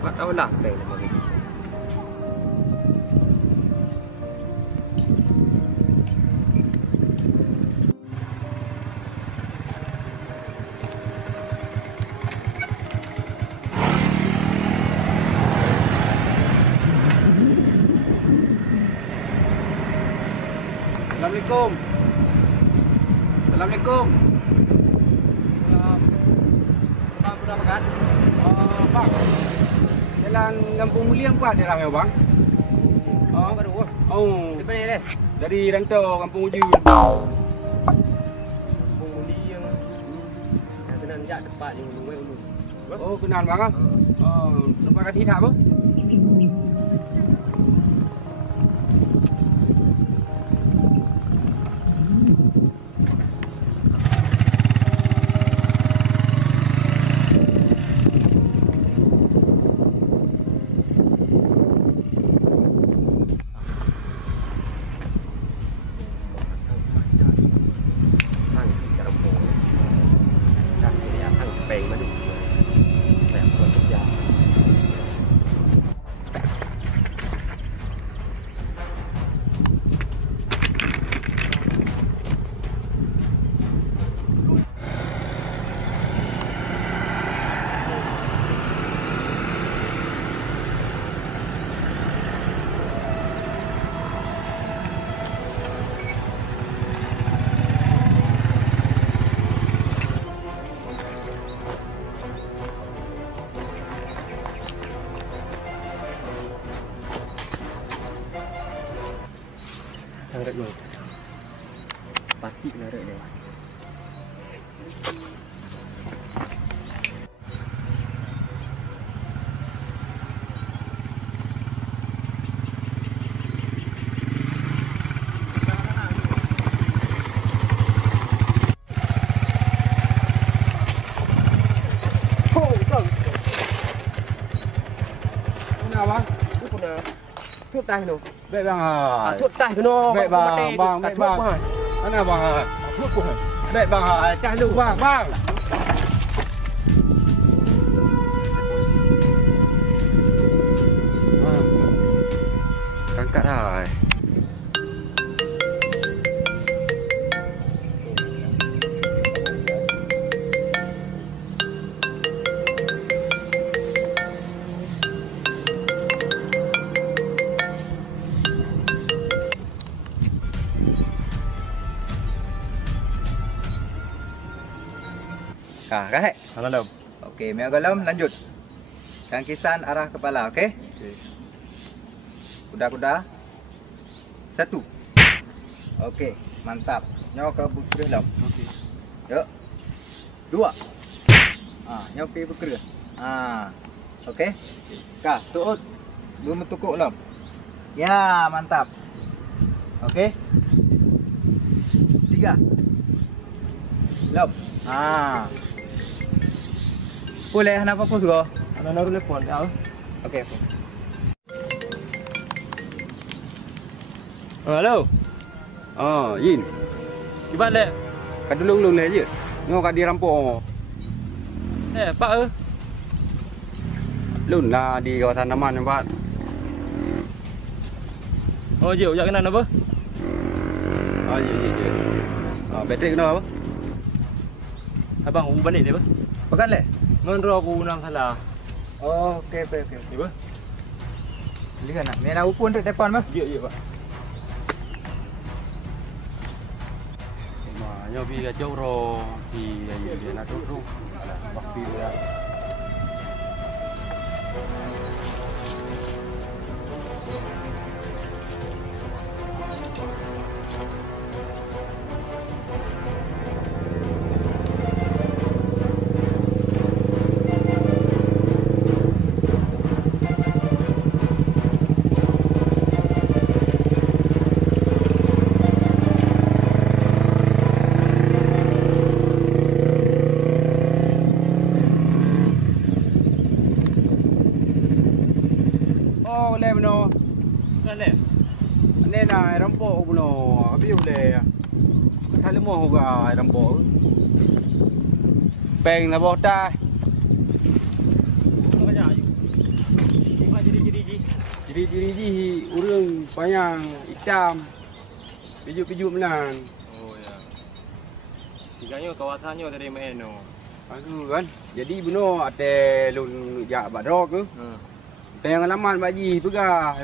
4 tahun lah peng nama gaji. Assalamualaikum. Assalamualaikum. Bang sudah makan? Bang. Jalan Kampung Mulia apa ada ramai bang? Baru. Oh. Di mana ni? Dari rantau Kampung Uju. Kampung Mulia. Yang kenal jak tempat ni ulu. Oh, kenal bang ah? Tempat kat Hita apa? Narik dulu. Patik narik dia. Thuốc tay nó. Vậy bang à. Thuốc tay nó. Vậy bang, vậy bang. Anh nào bang? Thuốc của. Vậy bang, chai nước bang. Angkat dah. Right. Dalam. Okey, Mia Galam lanjut. Kangkisan arah kepala, okey? Kuda-kuda. 1. Okey, mantap. Nyawa ke berkerah lam. Okey. Yuk. 2. Nyawa pergi berkerah. Okey. Kah, tuut. Belum tukuk lam. Ya, mantap. Okey. 3. Lam. Boleh nak apa tu? Ana naruh telefon kau. Okey. Halo. Yin. Di mana? Kat dulung-dulung ni je. Ngau kat dia rampok. Pak Lun lah di kawasan Taman nampak. Oh, je, ujak kena apa? Ya. Bateri kena apa? Abang umur balik ni apa? Pekan leh? Ngonro aku nang salah. Oh, okey. Ni apa? Lihat nak. Ni nak upun tu depan bah. Ya, Pak. Nyo bi ga châu ro thì dia nak duduk waktu dia. Leh beno. Leh. Ni dah rampok beno. Habis boleh. Tak lemah juga rampok. Peng nak bawa tai. Ciri-ciri urang panjang, hitam. Pijuk-pijuk menan. Oh ya. Tiganya kawasannya dari mana? Aku kan. Jadi benar ada lun jak badro ke. Tayang alamat baji pegah.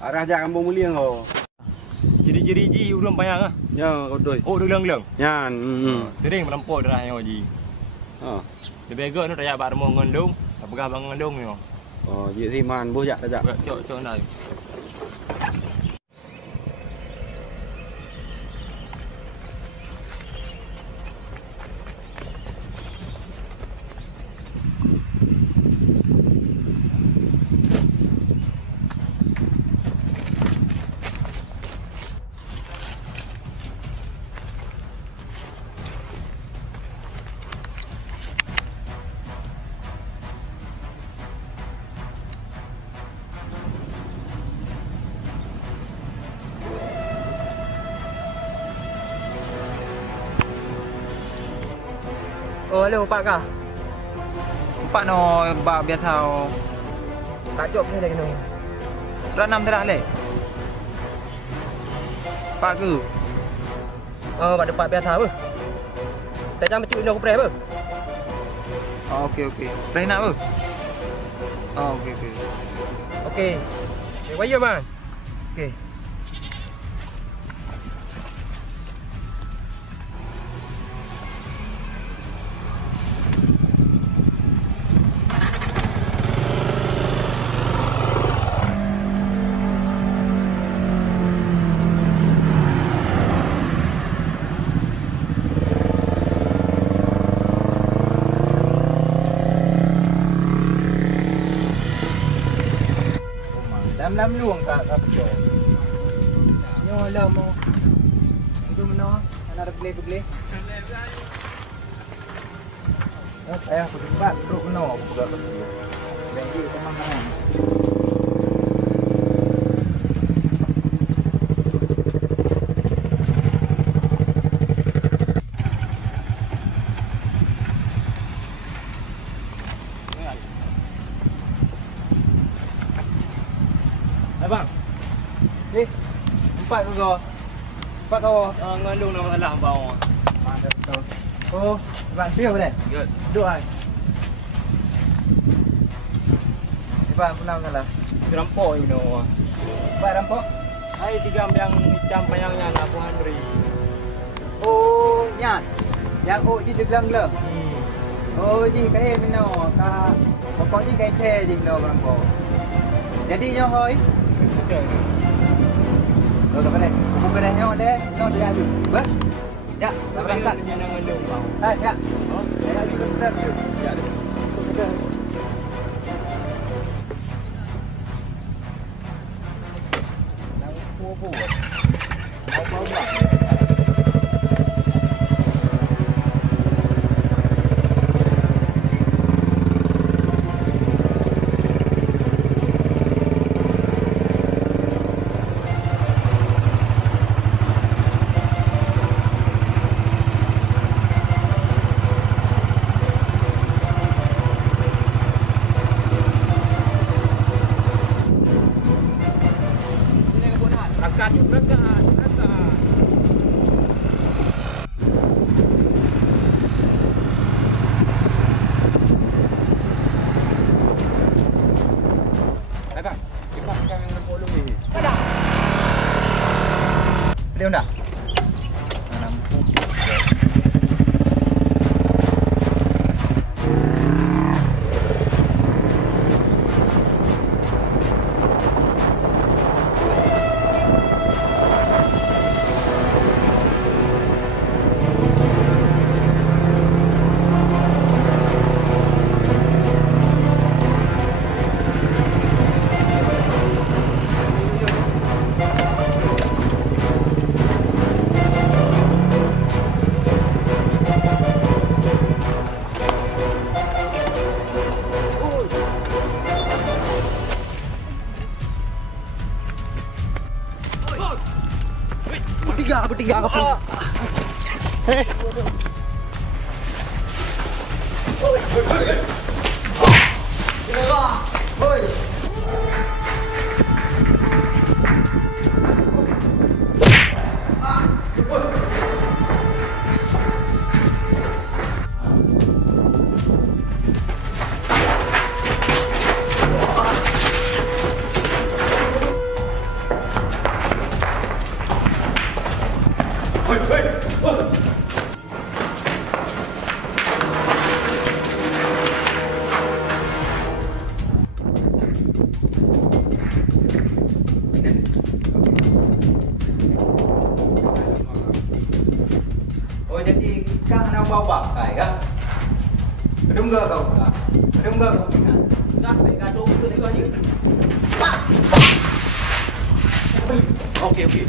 Arah jak kampung Mulia ko. Ciri-ciri urang panjang ah. Ya, kodoi. Oh, delang-delang. Yan. Sering melampau darahnya ji. Ha. Lebih agak tu tak bar mo ngandung, pegah bang ngandung ni. Oh, je siman bo jak tak. Cok nak. Oh, hello Pak kah? Pak no ba biar tahu. Tak jawab ni lagi no. Rak nam dah le. Pak ke? Oh, pada Pak biasa apa? Tak jangan macam aku pray apa? Oh, okey. Pernah nak apa? Oh, okey. Okey. Waya man. Okey. Lam luang tak betul. Nyo lam mo. Itu mana? Ana beli. Ayah aku tempat duduk kena aku buka betul. Dan dia kemana? Abang. Ni. Empat ke kau? Empat kau Ngandung nama salah bang. Mantap betul. Oh, bang dia boleh? Good. Duduk ai. Bang aku nak salah. Terampau you know. Bang rampok. Hai tiga yang hitam panjangnya nak aku handri. Oh, nyat. Yang oh di gelang-gelang. Oh, ji kai meno ka. Pokok ni kai the ji no rampok. Jadi nyo hoi. Betul. Rồi cái này, không cái này nhau đấy, nhau thì ăn được. Vâng. Dạ, Tapi berangkat. dia nak ngandung bang. Ah, ya. Saya lagi bentar. Ya. Nang pupu. Mau mau bang. Berangkat. Bang. Kita pegang lempuk lu ni. Dia dah. Lampu. Bertiga apa? Padungga kau. Padungga kau. Dah baik gaduh kita tengok ni. Okey okey.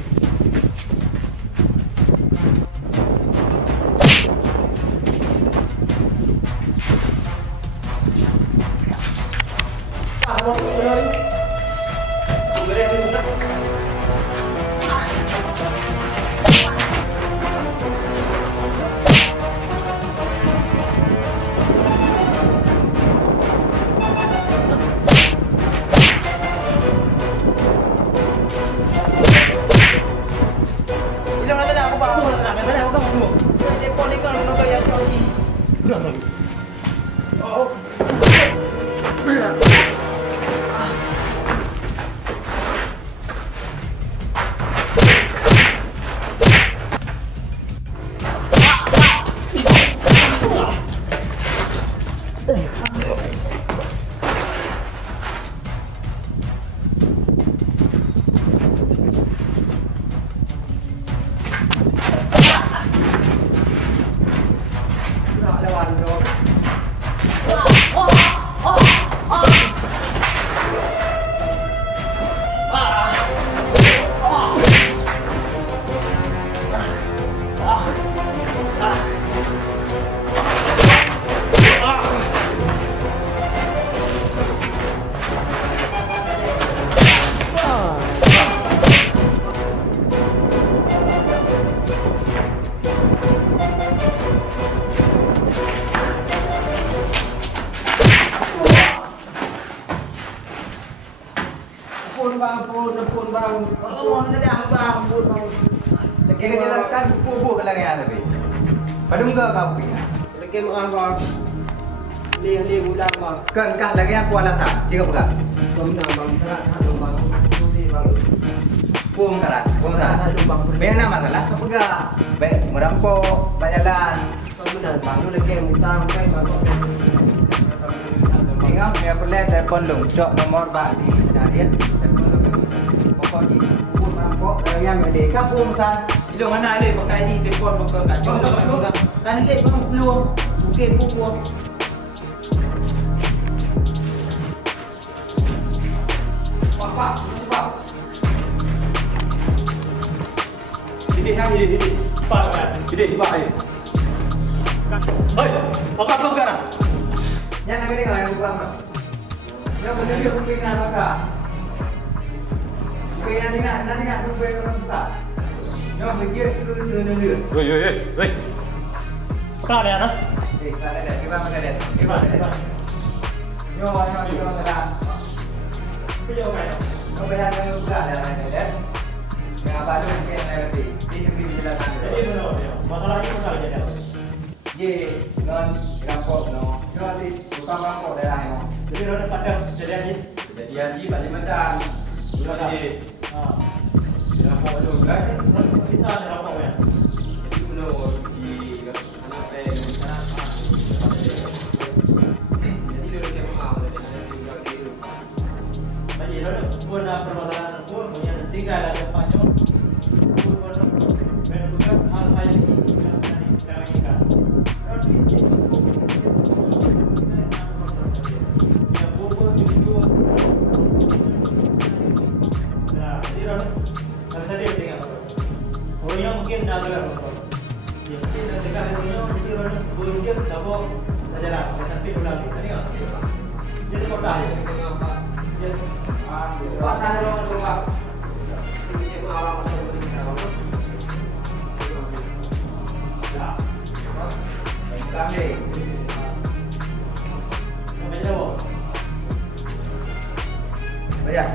Hilang nak aku bang. Mana aku kamu semua. Telefon ni kan nak kaya cari. Ampun bang. Allah tadi abang ampun bang. Kira-kira kan bubuh kalau kaya tapi. Padungga kau punya. Lagi mak bang. Lih udang bang. Kan kah lagi aku ada tak? Tiga pegang. Benar bang. Terak bang. Bang. Pung karat. Bang. Benar nama salah. Pegang. Baik merampok, berjalan. Benar bang. Lu lagi utang kai bang. Tengok dia boleh telefon lu. Cok nomor bak di Darian. Pokok ni pun merampok yang ada kampung san. Itu mana ada pakai di telefon pakai kat cok. Kan lek bang peluang. Bukit bubuh. Pak. Ini. Pak. Ini Pak air. Hei, apa kau sekarang? Yang nak dengar yang bukan bang. Yang benar dia pembinaan maka. Bukan yang dengar pembinaan orang buka. Yang begitu tu dia. Wei. Tak ada nak? Tak ada. Kita ada. Yo, ada. Pergi mana? Kau bayar yang buka ada. Yang baru mungkin nanti. Ini pergi jalan. Jadi benar. Masalah ini bukan jadi. Ye, non rampok no. Yo nanti bukan rampok daerah no. Jadi orang dapat kejadian ni. Kejadian ni balik Medan. Bulan ni. Rampok dulu kan? Bisa ada rampok ya. Jadi belum di anak pen sana. Jadi dia kena maaf ada tinggal di rumah. Jadi orang pun permasalahan pun punya tinggal ada pacok. Pun menentukan hal-hal ini yang kami ingat. Orang mungkin dah berlalu. Ya, mungkin dekat dengan jadi orang berjam dah bawa jalan sampai pulang. Tengok. Jadi kota je. Ya. Kota orang rumah. Ini mak orang masuk berbicara. Ya. Kami. Macam mana? Bayar.